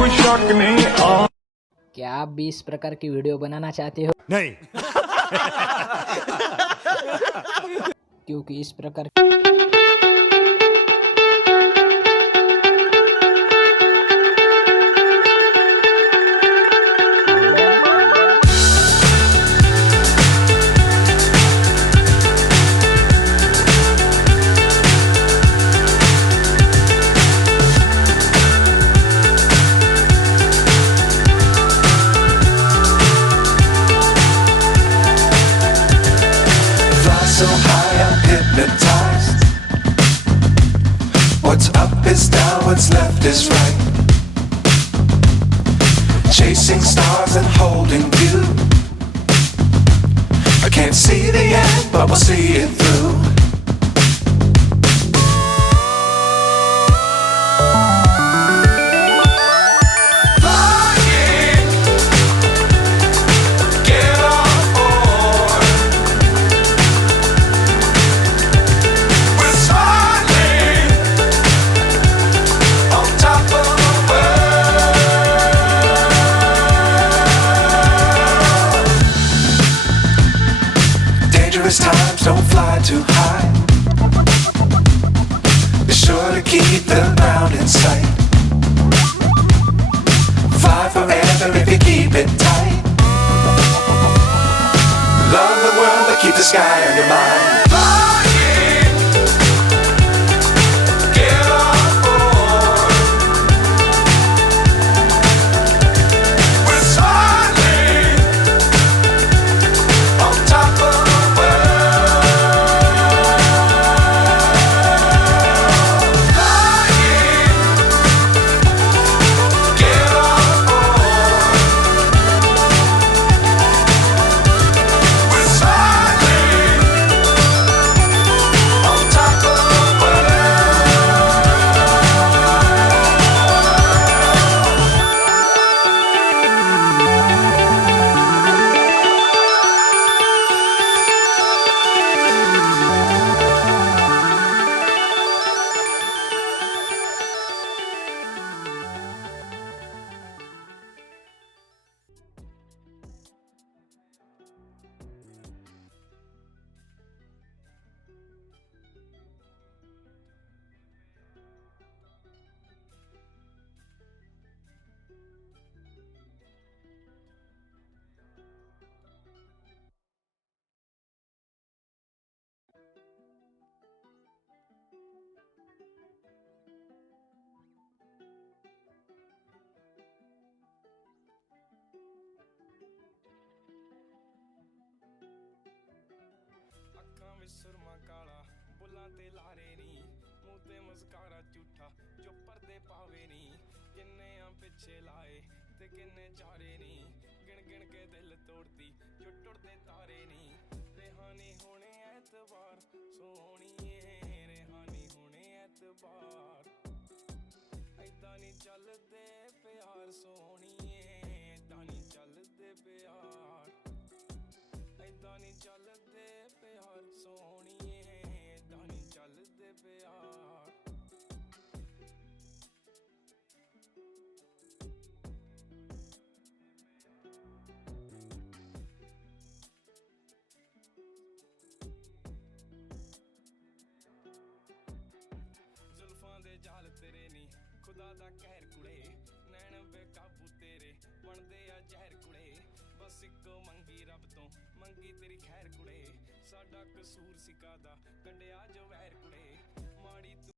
कोई शक नहीं क्या आप भी इस प्रकार की वीडियो बनाना चाहते हो? नहीं। क्योंकि इस प्रकार So high, I'm hypnotized. What's up is down, what's left is right. Chasing stars and holding you. I can't see the end, but we'll see it through. Times don't fly too high. Be sure to keep the ground in sight. Fly forever if you keep it tight. Love the world but keep the sky on your mind. सुरमा काला बुल्लां ते लारे नी मूंह ते मुस्कारा झूठा जो पर्दे पावे नी किन्ने आ पिछे लाए ते किन्ने चारे नी गिन गिन के दिल तोड़ती जो टुटदे तारे नी रेहानी होने ऐतबार सोहणीए रेहानी होने ऐतबार ऐदां नी चलदे प्यार सोहणीए ऐदां नी चलदे प्यार ऐदां नी चलदे प्यार सोहणीए ऐदां नी चलदे प्यार जुल्फां दे जाल तेरे नी खुदा दा कहर कुड़े नैन बेकाबू तेरे बनदे आ जहर कुड़े बस इक्को मंगी रब तो मंगी तेरी खैर कुड़े साडा कसूर सिका दा कंडिया जो वैर कुड़े माड़ी